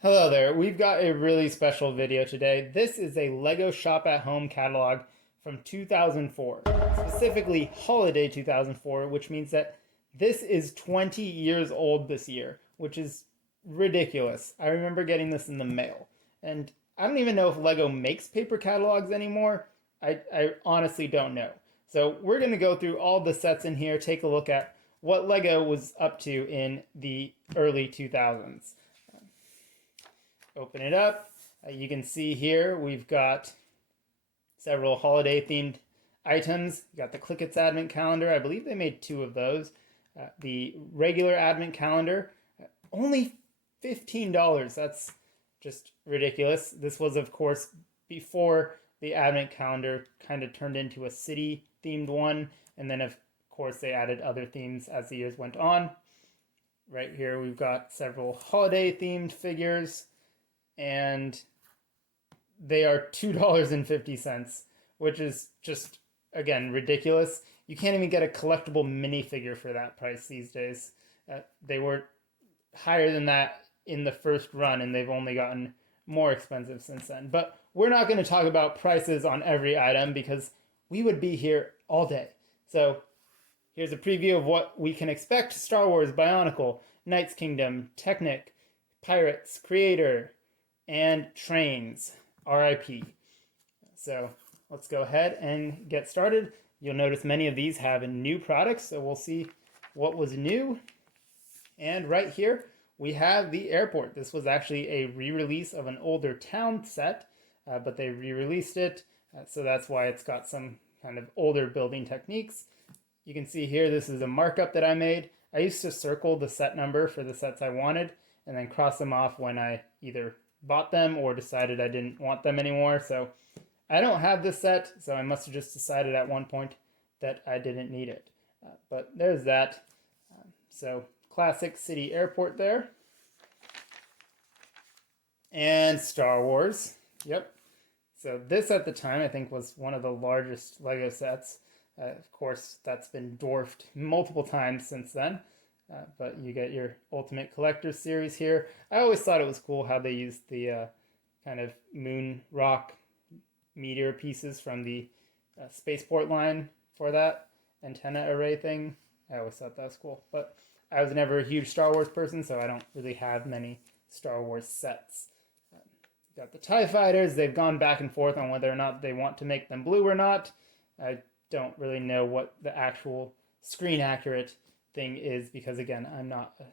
Hello there. We've got a really special video today. This is a Lego Shop at Home catalog from 2004, specifically holiday 2004, which means that this is 20 years old this year, which is ridiculous. I remember getting this in the mail. And I don't even know if Lego makes paper catalogs anymore. I honestly don't know. So we're going to go through all the sets in here, take a look at what Lego was up to in the early 2000s. Open it up. You can see here we've got several holiday themed items. You got the Click It's Advent Calendar. I believe they made two of those. The regular Advent Calendar, only $15. That's just ridiculous. This was, of course, before the Advent Calendar kind of turned into a city themed one. And then, of course, they added other themes as the years went on. Right here, we've got several holiday themed figures, and they are $2.50, which is just, again, ridiculous. You can't even get a collectible minifigure for that price these days. They were higher than that in the first run, and they've only gotten more expensive since then. But we're not going to talk about prices on every item because we would be here all day. So here's a preview of what we can expect. Star Wars, Bionicle, Knights Kingdom, Technic, Pirates, Creator, and Trains, RIP. So let's go ahead and get started. You'll notice many of these have new products, so we'll see what was new. And right here, we have the airport. This was actually a re-release of an older town set, but they re-released it, so that's why it's got some kind of older building techniques. You can see here, this is a markup that I made. I used to circle the set number for the sets I wanted, and then cross them off when I either bought them or decided I didn't want them anymore. So I don't have this set, so I must have just decided at one point that I didn't need it. But there's that. So classic city airport there. And Star Wars. Yep. So this at the time I think was one of the largest Lego sets. Of course, that's been dwarfed multiple times since then. But you get your Ultimate Collector Series here. I always thought it was cool how they used the kind of moon rock meteor pieces from the spaceport line for that antenna array thing. I always thought that was cool. But I was never a huge Star Wars person, so I don't really have many Star Wars sets. Got the TIE Fighters. They've gone back and forth on whether or not they want to make them blue or not. I don't really know what the actual screen accurate thing is because, again, I'm not a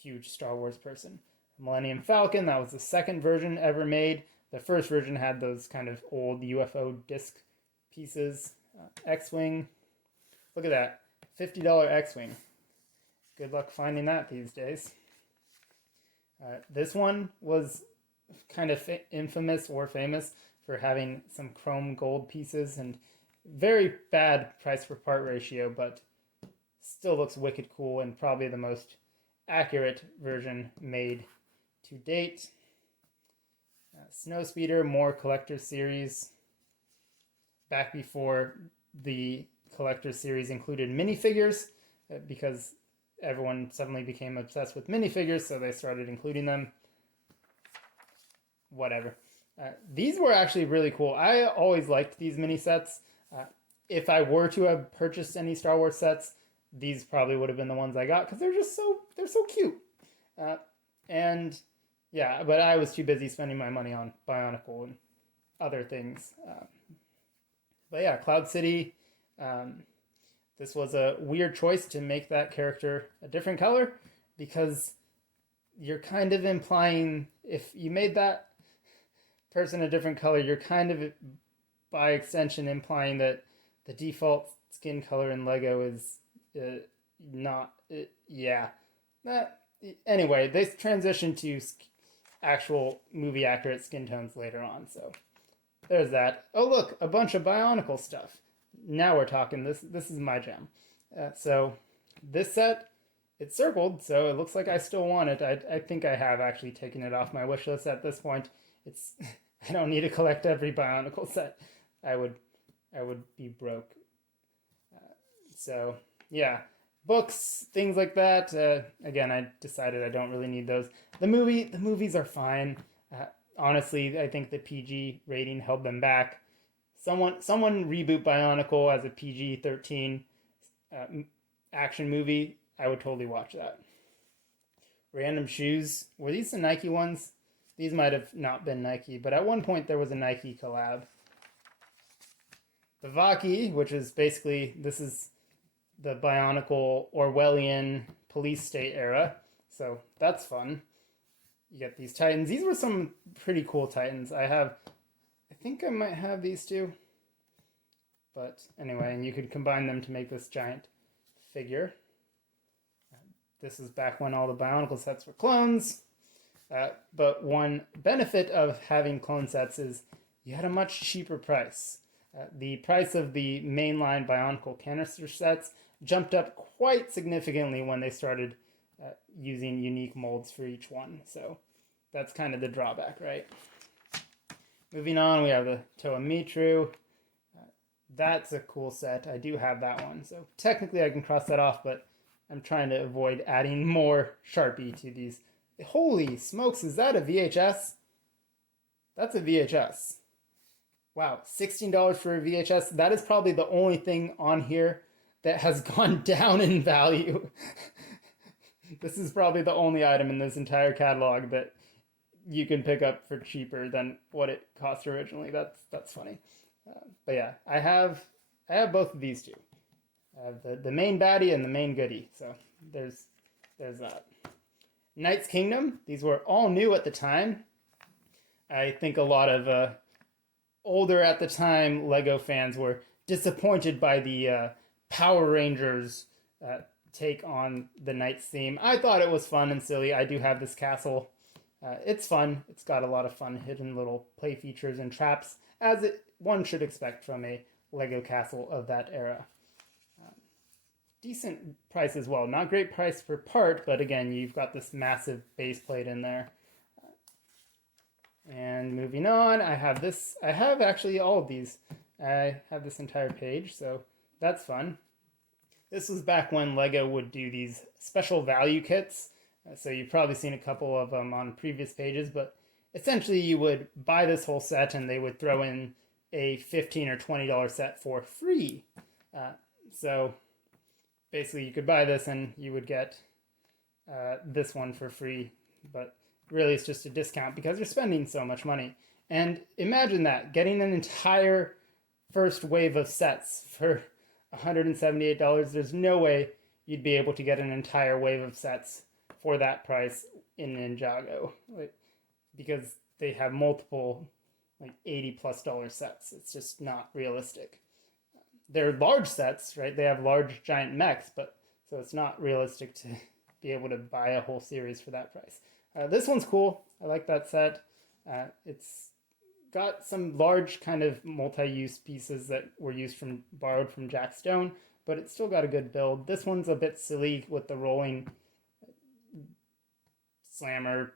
huge Star Wars person. Millennium Falcon, that was the second version ever made. The first version had those kind of old UFO disc pieces. X-Wing, look at that, $50 X-Wing. Good luck finding that these days. This one was kind of infamous or famous for having some chrome gold pieces and very bad price per part ratio, but still looks wicked cool and probably the most accurate version made to date. Snowspeeder, more collector series. Back before the collector series included minifigures, because everyone suddenly became obsessed with minifigures, so they started including them. Whatever. These were actually really cool. I always liked these mini sets. If I were to have purchased any Star Wars sets, these probably would have been the ones I got because they're so cute. And yeah, but I was too busy spending my money on Bionicle and other things. But yeah, Cloud City. This was a weird choice to make that character a different color because you're kind of implying if you made that person a different color, you're kind of by extension implying that the default skin color in Lego is not, yeah. Anyway, they transitioned to actual movie accurate skin tones later on, so there's that. Oh look, a bunch of Bionicle stuff. Now we're talking. This is my jam. So this set, it's circled, so it looks like I still want it. I think I have actually taken it off my wish list at this point. It's I don't need to collect every Bionicle set. I would be broke. So yeah, books, things like that. Again, I decided I don't really need those. The movies are fine. Honestly, I think the PG rating held them back. Someone reboot Bionicle as a PG-13 uh, action movie. I would totally watch that. Random shoes. Were these the Nike ones? These might have not been Nike, but at one point there was a Nike collab. The Vaki, which is basically, this is the Bionicle Orwellian police state era. So that's fun. You get these Titans. These were some pretty cool Titans. I think I might have these two. But anyway, and you could combine them to make this giant figure. This is back when all the Bionicle sets were clones. But one benefit of having clone sets is you had a much cheaper price. The price of the mainline Bionicle canister sets jumped up quite significantly when they started using unique molds for each one. So that's kind of the drawback, right? Moving on, we have the Toa Mitru. That's a cool set. I do have that one. So technically I can cross that off, but I'm trying to avoid adding more Sharpie to these. Holy smokes, is that a VHS? That's a VHS. Wow, $16 for a VHS. That is probably the only thing on here that has gone down in value. This is probably the only item in this entire catalog that you can pick up for cheaper than what it cost originally. That's funny. But yeah, I have both of these two. I have the main baddie and the main goodie. So there's that. Knight's Kingdom. These were all new at the time. I think a lot of older at the time Lego fans were disappointed by the Power Rangers take on the Knights theme. I thought it was fun and silly. I do have this castle. It's fun. It's got a lot of fun hidden little play features and traps, as one should expect from a Lego castle of that era. Decent price as well. Not great price per part, but again, you've got this massive base plate in there. And moving on, I have this. I have actually all of these. I have this entire page, so that's fun. This was back when Lego would do these special value kits. So you've probably seen a couple of them on previous pages, but essentially you would buy this whole set and they would throw in a $15 or $20 set for free. So basically you could buy this and you would get this one for free, but really it's just a discount because you're spending so much money. And imagine that, getting an entire first wave of sets for $178. There's no way you'd be able to get an entire wave of sets for that price in Ninjago, because they have multiple like $80+ sets. It's just not realistic. They're large sets, right? They have large giant mechs, but so it's not realistic to be able to buy a whole series for that price. This one's cool. I like that set. It's got some large kind of multi-use pieces that were borrowed from Jack Stone, but it's still got a good build. This one's a bit silly with the rolling slammer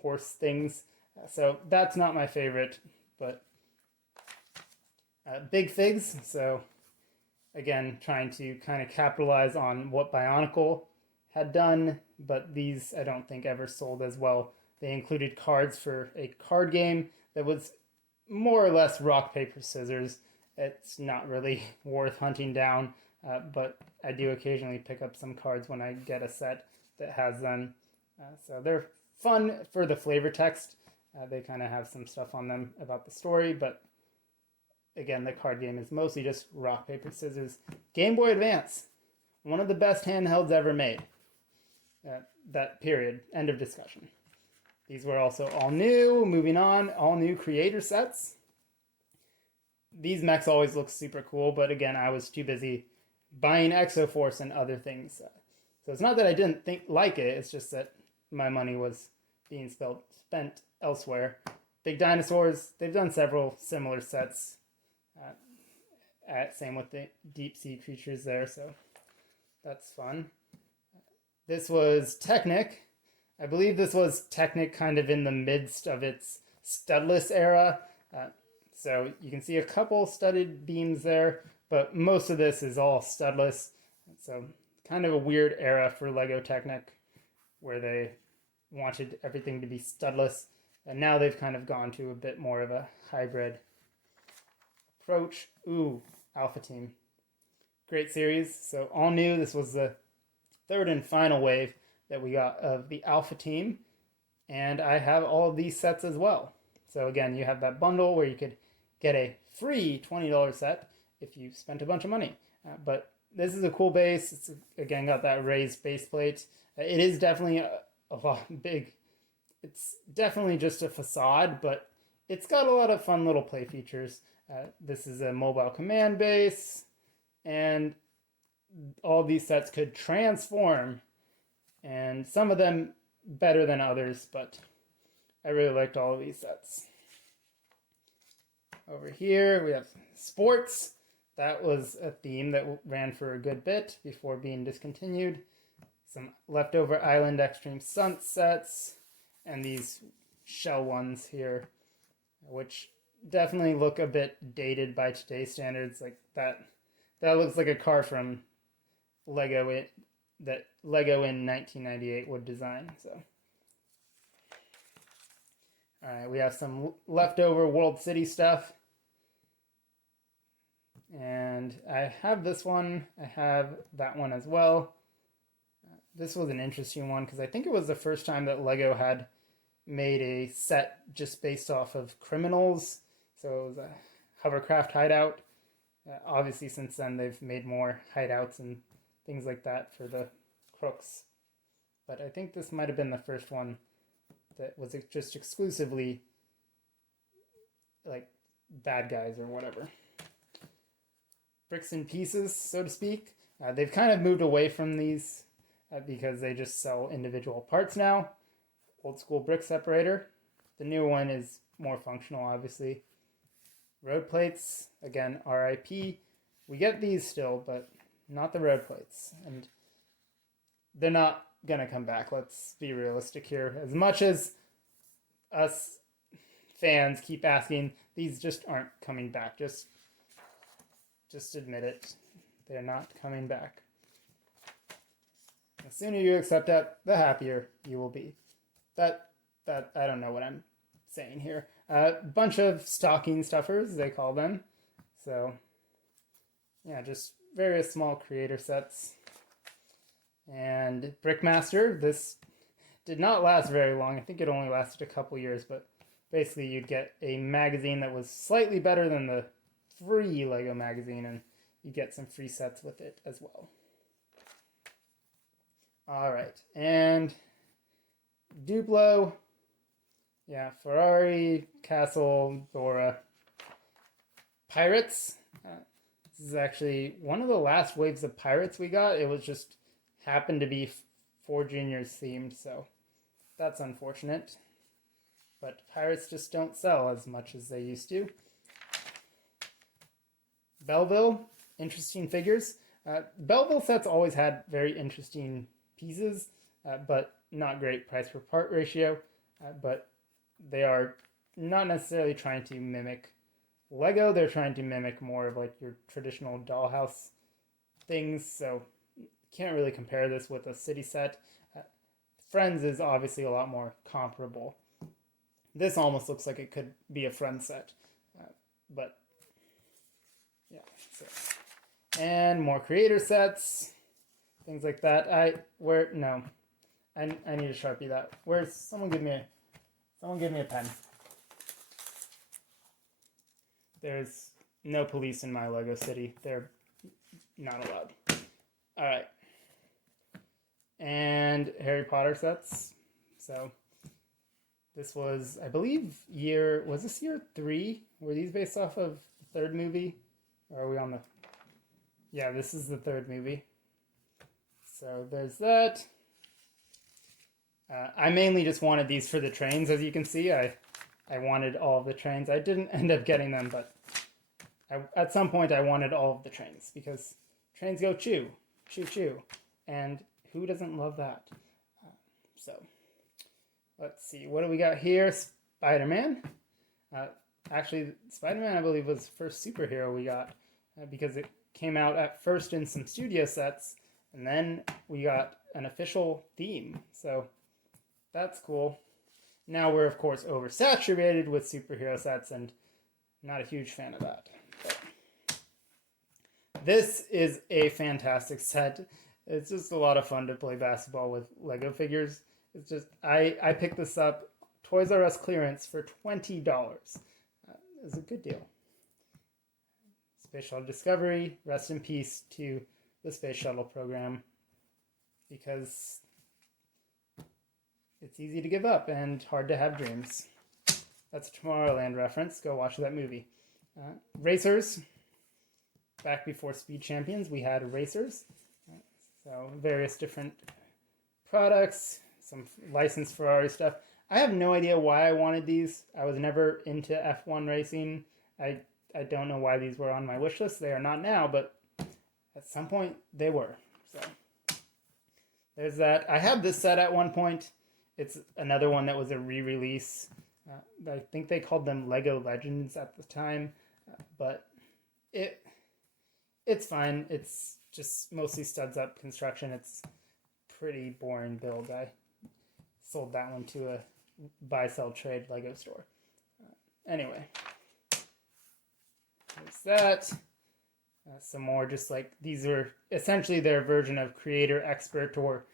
horse things. So that's not my favorite, but Big Figs. So again, trying to kind of capitalize on what Bionicle had done, but these I don't think ever sold as well. They included cards for a card game that was more or less rock, paper, scissors. It's not really worth hunting down, but I do occasionally pick up some cards when I get a set that has them. So they're fun for the flavor text. They kind of have some stuff on them about the story, but again, the card game is mostly just rock, paper, scissors. Game Boy Advance, one of the best handhelds ever made. That period, end of discussion. These were also all new. Moving on, all new creator sets. These mechs always look super cool, but again, I was too busy buying Exoforce and other things. So it's not that I didn't like it, it's just that my money was being spent elsewhere. Big Dinosaurs, they've done several similar sets. Same with the deep sea creatures there, so that's fun. This was Technic. I believe this was Technic kind of in the midst of its studless era. So you can see a couple studded beams there, but most of this is all studless. So kind of a weird era for Lego Technic where they wanted everything to be studless. And now they've kind of gone to a bit more of a hybrid approach. Ooh, Alpha Team. Great series. So all new. This was the third and final wave that we got of the Alpha Team. And I have all of these sets as well. So again, you have that bundle where you could get a free $20 set if you spent a bunch of money. But this is a cool base. It's again got that raised base plate. It is definitely a lot big. It's definitely just a facade, but it's got a lot of fun little play features. This is a mobile command base, and all these sets could transform, and some of them better than others, but I really liked all of these sets. Over here we have sports. That was a theme that ran for a good bit before being discontinued. Some leftover Island Extreme Sunsets, and these shell ones here, which definitely look a bit dated by today's standards. Like that looks like a car from Lego that Lego in 1998 would design. So, all right, we have some leftover World City stuff. And I have this one. I have that one as well. This was an interesting one because I think it was the first time that Lego had made a set just based off of criminals. So it was a hovercraft hideout. Obviously, since then, they've made more hideouts and things like that for the crooks. But I think this might have been the first one that was just exclusively like bad guys or whatever. Bricks and pieces, so to speak. They've kind of moved away from these because they just sell individual parts now. Old school brick separator. The new one is more functional, obviously. Road plates, again, RIP. We get these still, but not the road plates. And they're not going to come back. Let's be realistic here. As much as us fans keep asking, these just aren't coming back. Just admit it. They're not coming back. The sooner you accept that, the happier you will be. That I don't know what I'm saying here. A bunch of stocking stuffers, they call them. So, yeah, just various small creator sets. And Brickmaster, this did not last very long. I think it only lasted a couple years, but basically you'd get a magazine that was slightly better than the free Lego magazine, and you get some free sets with it as well. All right, and Duplo, yeah, Ferrari, Castle, Dora, Pirates. This is actually one of the last waves of Pirates we got. It was just happened to be 4 Juniors themed, so that's unfortunate. But Pirates just don't sell as much as they used to. Bellville, interesting figures. Bellville sets always had very interesting pieces, but not great price per part ratio. But they are not necessarily trying to mimic Lego. They're trying to mimic more of like your traditional dollhouse things. So can't really compare this with a city set. Friends is obviously a lot more comparable. This almost looks like it could be a Friends set, but yeah. So. And more creator sets, things like that. I need to Sharpie that. Where's someone give me a pen. There's no police in my Lego city. They're not allowed. All right. And Harry Potter sets. So this was, I believe, year 3? Were these based off of the third movie? Or are we on the... Yeah, this is the third movie. So there's that. I mainly just wanted these for the trains, as you can see. I wanted all of the trains. I didn't end up getting them, but at some point I wanted all of the trains because trains go choo, choo, choo. And who doesn't love that? So let's see. What do we got here? Spider-Man. Actually, Spider-Man, I believe, was the first superhero we got because it came out at first in some studio sets, And then we got an official theme. So that's cool. Now we're, of course, oversaturated with superhero sets, and I'm not a huge fan of that. But this is a fantastic set. It's just a lot of fun to play basketball with Lego figures. It's just, I picked this up, Toys R Us clearance, for $20. It's a good deal. Space Shuttle Discovery, rest in peace to the Space Shuttle program, because it's easy to give up and hard to have dreams. That's a Tomorrowland reference. Go watch that movie. Racers. Back before Speed Champions, we had racers. So various different products, some licensed Ferrari stuff. I have no idea why I wanted these. I was never into F1 racing. I don't know why these were on my wish list. They are not now, but at some point they were. So there's that. I had this set at one point. It's another one that was a re-release. I think they called them Lego Legends at the time, but it's fine. It's just mostly studs up construction. It's pretty boring build. I sold that one to a buy-sell trade Lego store. Anyway, there's that. Some more, just like these are essentially their version of Creator Expert, or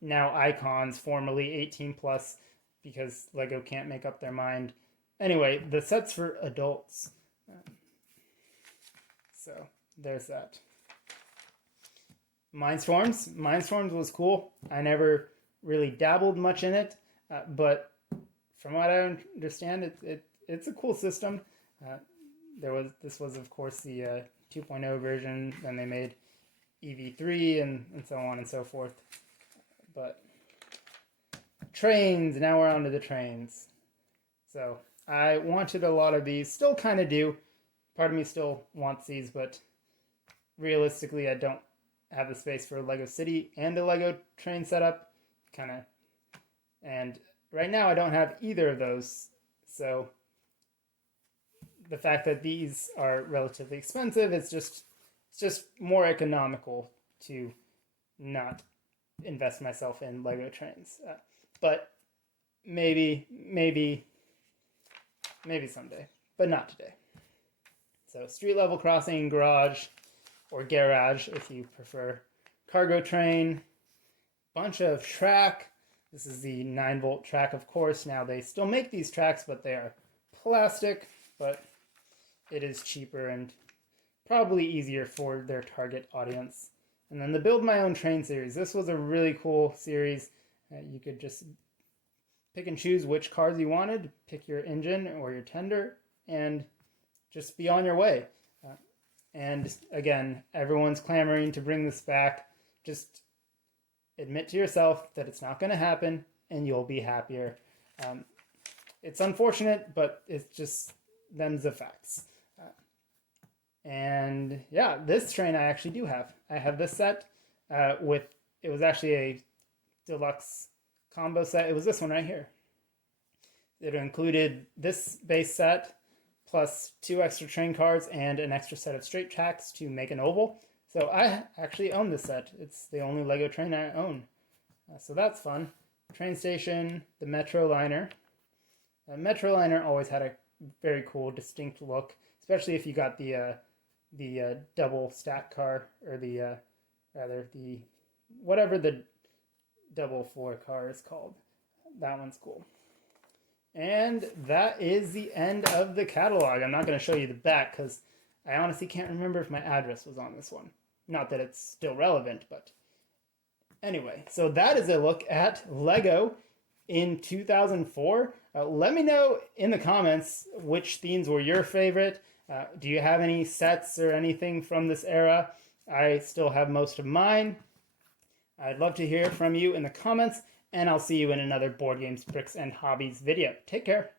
now Icons, formerly 18 plus, because Lego can't make up their mind. Anyway, the set's for adults. So there's that. Mindstorms. Mindstorms was cool. I never really dabbled much in it, but from what I understand, it's a cool system. This was of course the 2.0 version. Then they made EV3 and so on and so forth. But trains. Now we're on to the trains. So I wanted a lot of these. Still kind of do. Part of me still wants these, but realistically, I don't have the space for a Lego City and a Lego train setup. And right now I don't have either of those. So the fact that these are relatively expensive, it's just more economical to not invest myself in Lego trains. But maybe someday, but not today. So street level crossing, garage, or garage if you prefer. Cargo train, bunch of track. This is the 9-volt track, of course. Now they still make these tracks, but they are plastic, but it is cheaper and probably easier for their target audience. And then the Build My Own Train series. This was a really cool series. You could just pick and choose which cars you wanted, pick your engine or your tender, and just be on your way. And again, everyone's clamoring to bring this back. Just admit to yourself that it's not going to happen, and you'll be happier. It's unfortunate, but it's just them's the facts. And yeah, this train I actually do have. I have this set it was actually a deluxe combo set. It was this one right here. It included this base set plus 2 extra train cars and an extra set of straight tracks to make an oval. So I actually own this set. It's the only Lego train I own. So that's fun. Train station, the Metro Liner. The Metro Liner always had a very cool, distinct look, especially if you got the double stack car, or whatever the double floor car is called. That one's cool. And that is the end of the catalog. I'm not going to show you the back because I honestly can't remember if my address was on this one. Not that it's still relevant, but anyway. So that is a look at Lego in 2004. Let me know in the comments which themes were your favorite. Do you have any sets or anything from this era? I still have most of mine. I'd love to hear from you in the comments, and I'll see you in another Board Games, Bricks, and Hobbies video. Take care.